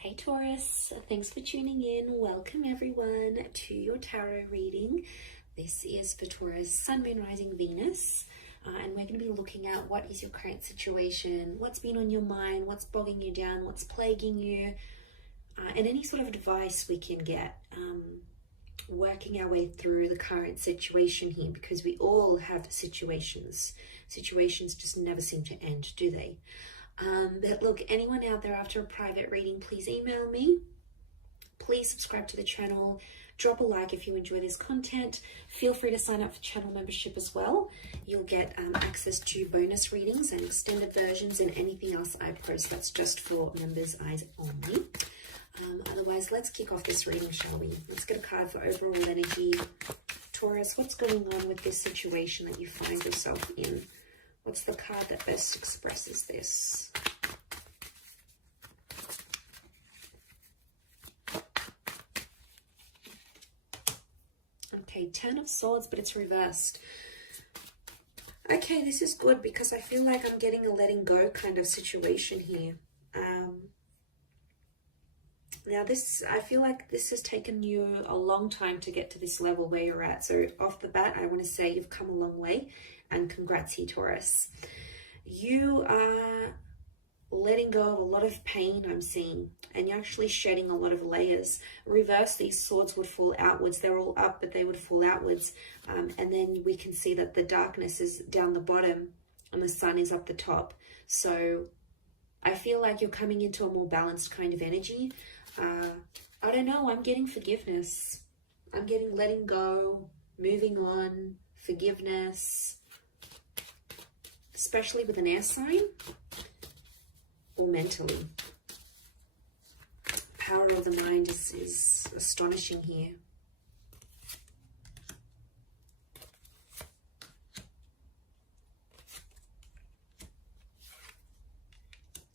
Hey Taurus, thanks for tuning in. Welcome everyone to your tarot reading. This is for Taurus, Sun, Moon, Rising, Venus. And we're going to be looking at what is your current situation, what's been on your mind, what's bogging you down, what's plaguing you, and any sort of advice we can get, working our way through the current situation here, because we all have situations. Situations just never seem to end, do they? But look, anyone out there after a private reading, please email me. Please subscribe to the channel. Drop a like if you enjoy this content. Feel free to sign up for channel membership as well. You'll get access to bonus readings and extended versions and anything else I post. That's just for members' eyes only. Otherwise, let's kick off this reading, shall we? Let's get a card for overall energy. Taurus, what's going on with this situation that you find yourself in? What's the card that best expresses this? Okay, Ten of Swords, but it's reversed. Okay, this is good because I feel like I'm getting a letting go kind of situation here. Now I feel like this has taken you a long time to get to this level where you're at. So off the bat, I want to say you've come a long way, and congrats here, Taurus. You are letting go of a lot of pain, I'm seeing, and you're actually shedding a lot of layers. Reverse, these swords would fall outwards. They're all up, but they would fall outwards. And then we can see that the darkness is down the bottom and the sun is up the top. So I feel like you're coming into a more balanced kind of energy. I don't know, I'm getting forgiveness. I'm getting letting go, moving on, forgiveness, especially with an air sign or mentally. Power of the mind is astonishing here.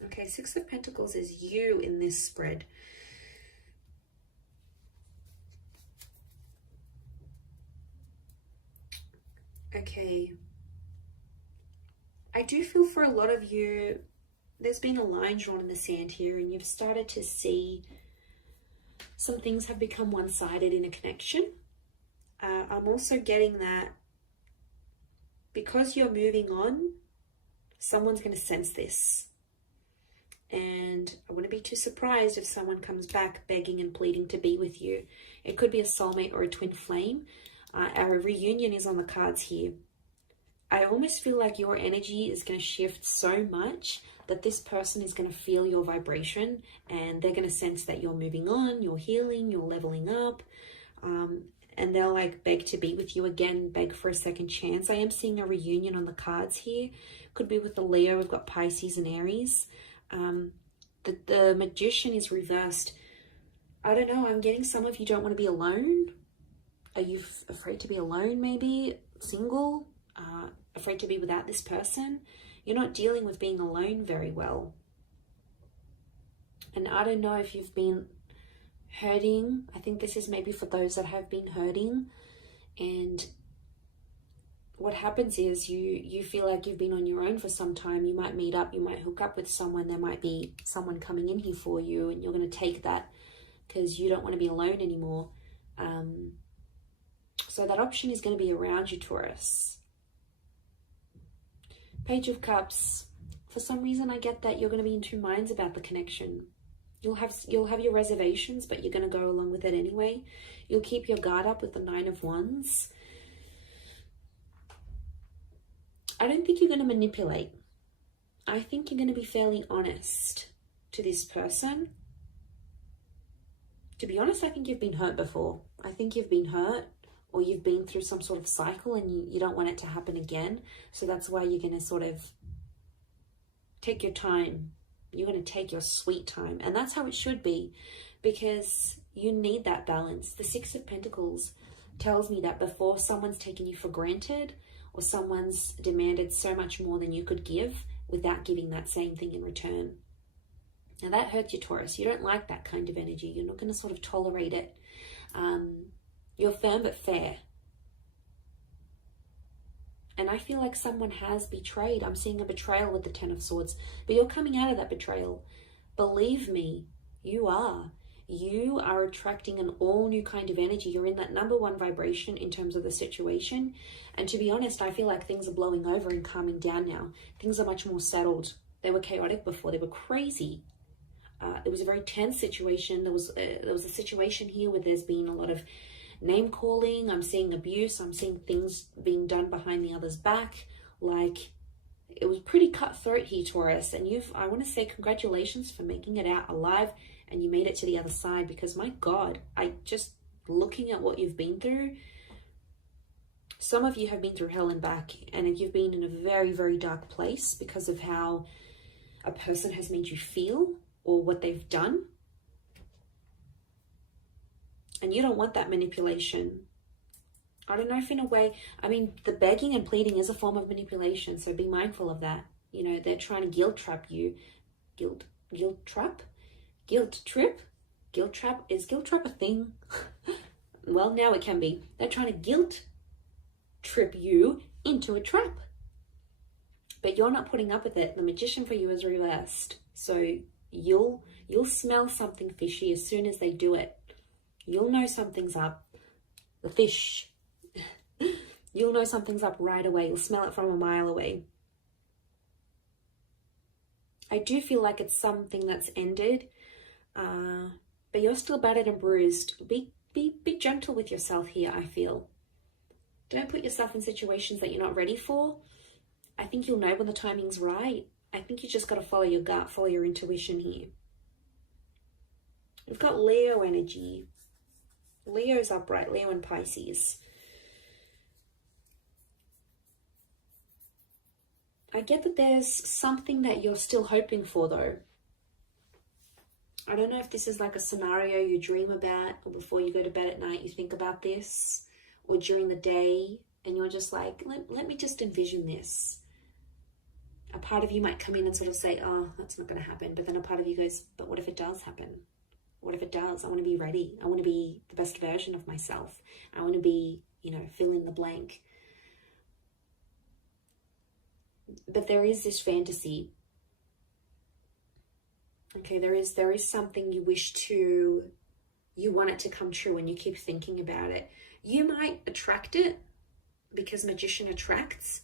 Okay, Six of Pentacles is you in this spread. Okay, I do feel for a lot of you, there's been a line drawn in the sand here, and you've started to see some things have become one-sided in a connection. I'm also getting that because you're moving on, someone's going to sense this. And I wouldn't be too surprised if someone comes back begging and pleading to be with you. It could be a soulmate or a twin flame. Our reunion is on the cards here. I almost feel like your energy is going to shift so much that this person is going to feel your vibration, and they're going to sense that you're moving on, you're healing, you're leveling up, and they'll like beg to be with you again, beg for a second chance. I am seeing a reunion on the cards here. Could be with the Leo. We've got Pisces and Aries. The Magician is reversed. I don't know. I'm getting some of you don't want to be alone. Are you afraid to be alone, maybe? Single? Afraid to be without this person? You're not dealing with being alone very well. And I don't know if you've been hurting. I think this is maybe for those that have been hurting. And what happens is you feel like you've been on your own for some time. You might meet up, you might hook up with someone. There might be someone coming in here for you, and you're going to take that because you don't want to be alone anymore. So that option is going to be around you, Taurus. Page of Cups. For some reason, I get that you're going to be in two minds about the connection. You'll have your reservations, but you're going to go along with it anyway. You'll keep your guard up with the Nine of Wands. I don't think you're going to manipulate. I think you're going to be fairly honest to this person. To be honest, I think you've been hurt before. I think you've been hurt, or you've been through some sort of cycle and you don't want it to happen again. So that's why you're going to sort of take your time. You're going to take your sweet time. And that's how it should be, because you need that balance. The Six of Pentacles tells me that before someone's taken you for granted, or someone's demanded so much more than you could give without giving that same thing in return. Now that hurts you, Taurus. You don't like that kind of energy. You're not going to sort of tolerate it. You're firm but fair. And I feel like someone has betrayed. I'm seeing a betrayal with the Ten of Swords. But you're coming out of that betrayal. Believe me, You are. You are attracting an all new kind of energy. You're in that number one vibration in terms of the situation. And to be honest, I feel like things are blowing over and calming down now. Things are much more settled. They were chaotic before. They were crazy. It was a very tense situation. There was a situation here where there's been a lot of name calling. I'm seeing abuse. I'm seeing things being done behind the other's back. Like, it was pretty cutthroat here, Taurus. And I want to say congratulations for making it out alive, and you made it to the other side, because my God, looking at what you've been through, some of you have been through hell and back, and you've been in a very, very dark place because of how a person has made you feel or what they've done. And you don't want that manipulation. I don't know if in a way, I mean, the begging and pleading is a form of manipulation, so be mindful of that. You know, they're trying to guilt trap you. Guilt trap? Guilt trip? Guilt trap? Is guilt trap a thing? Well, now it can be. They're trying to guilt trip you into a trap. But you're not putting up with it. The magician for you is reversed. So you'll smell something fishy as soon as they do it. You'll know something's up. The fish. You'll know something's up right away. You'll smell it from a mile away. I do feel like it's something that's ended. But you're still battered and bruised. Be gentle with yourself here, I feel. Don't put yourself in situations that you're not ready for. I think you'll know when the timing's right. I think you just got to follow your gut, follow your intuition here. We've got Leo energy. Leo's upright, Leo and Pisces. I get that there's something that you're still hoping for, though. I don't know if this is like a scenario you dream about, or before you go to bed at night you think about this, or during the day and you're just like, let me just envision this. A part of you might come in and sort of say, oh, that's not going to happen. But then a part of you goes, but what if it does happen? What if it does? I want to be ready. I want to be the best version of myself. I want to be, fill in the blank. But there is this fantasy. Okay, there is something you want it to come true, and you keep thinking about it. You might attract it because magician attracts.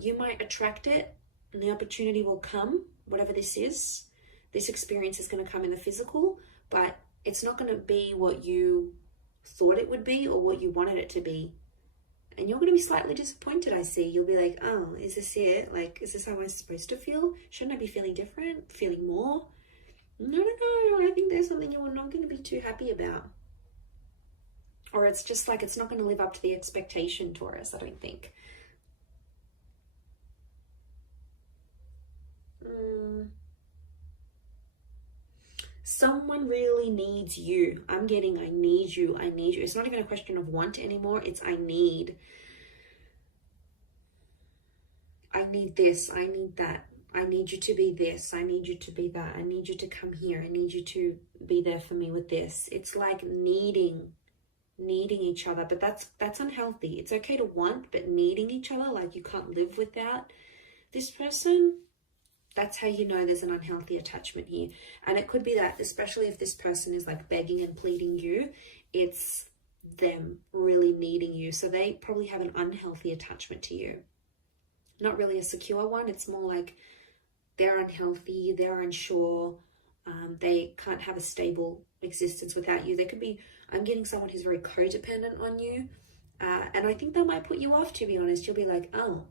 You might attract it and the opportunity will come, whatever this is. This experience is going to come in the physical, but it's not going to be what you thought it would be or what you wanted it to be. And you're going to be slightly disappointed, I see. You'll be like, oh, is this it? Like, is this how I'm supposed to feel? Shouldn't I be feeling different? Feeling more? No. I think there's something you're not going to be too happy about. Or it's just like it's not going to live up to the expectation, Taurus, I don't think. Someone really needs you. I'm getting I need you. It's not even a question of want anymore. It's I need. I need this. I need that. I need you to be this. I need you to be that. I need you to come here. I need you to be there for me with this. It's like needing each other, but that's unhealthy. It's okay to want, but needing each other, like you can't live without this person, that's how you know there's an unhealthy attachment here. And it could be that, especially if this person is like begging and pleading you, it's them really needing you. So they probably have an unhealthy attachment to you. Not really a secure one. It's more like they're unhealthy, they're unsure, they can't have a stable existence without you. They could be, I'm getting someone who's very codependent on you. And I think that might put you off, to be honest. You'll be like, oh,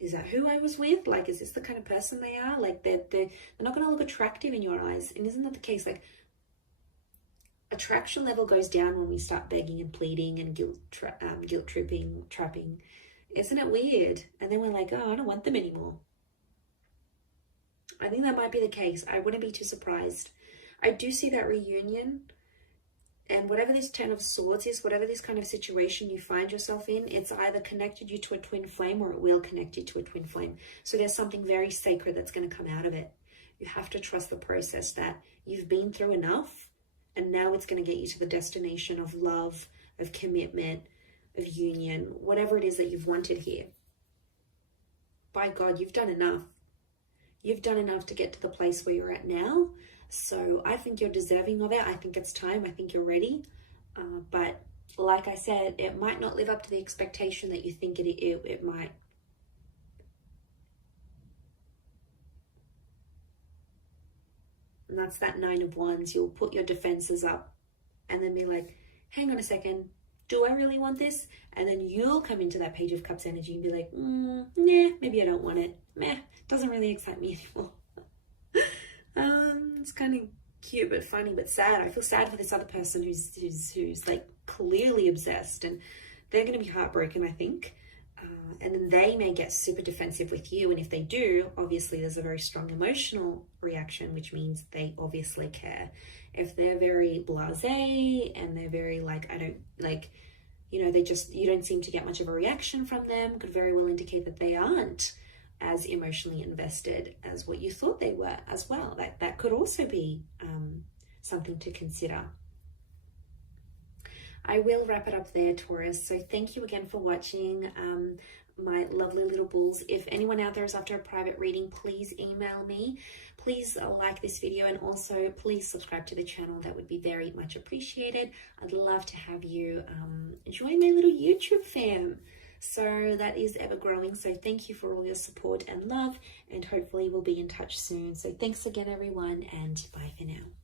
is that who I was with? Like, is this the kind of person they are? Like, they're not going to look attractive in your eyes. And isn't that the case? Like, attraction level goes down when we start begging and pleading and guilt tripping, trapping. Isn't it weird? And then we're like, oh, I don't want them anymore. I think that might be the case. I wouldn't be too surprised. I do see that reunion. And whatever this 10 of Swords is, whatever this kind of situation you find yourself in, it's either connected you to a twin flame or it will connect you to a twin flame. So there's something very sacred that's going to come out of it. You have to trust the process that you've been through enough, and now it's going to get you to the destination of love, of commitment, of union, whatever it is that you've wanted here. By God, you've done enough. You've done enough to get to the place where you're at now. So I think you're deserving of it. I think it's time. I think you're ready. But like I said, it might not live up to the expectation that you think it might. And that's that 9 of Wands. You'll put your defenses up and then be like, hang on a second, do I really want this? And then you'll come into that Page of Cups energy and be like, nah, maybe I don't want it. Meh, doesn't really excite me anymore. It's kind of cute but funny but sad. I feel sad for this other person who's like clearly obsessed, and they're going to be heartbroken, I think. And then they may get super defensive with you, and if they do, obviously there's a very strong emotional reaction, which means they obviously care. If they're very blasé and they're very like, I don't like, you know, you don't seem to get much of a reaction from them, could very well indicate that they aren't as emotionally invested as what you thought they were as well. That could also be something to consider. I will wrap it up there, Taurus. So thank you again for watching, my lovely little bulls. If anyone out there is after a private reading, please email me. Please like this video, and also please subscribe to the channel. That would be very much appreciated. I'd love to have you join my little YouTube fam. So that is ever growing. So thank you for all your support and love, and hopefully we'll be in touch soon. So thanks again, everyone, and bye for now.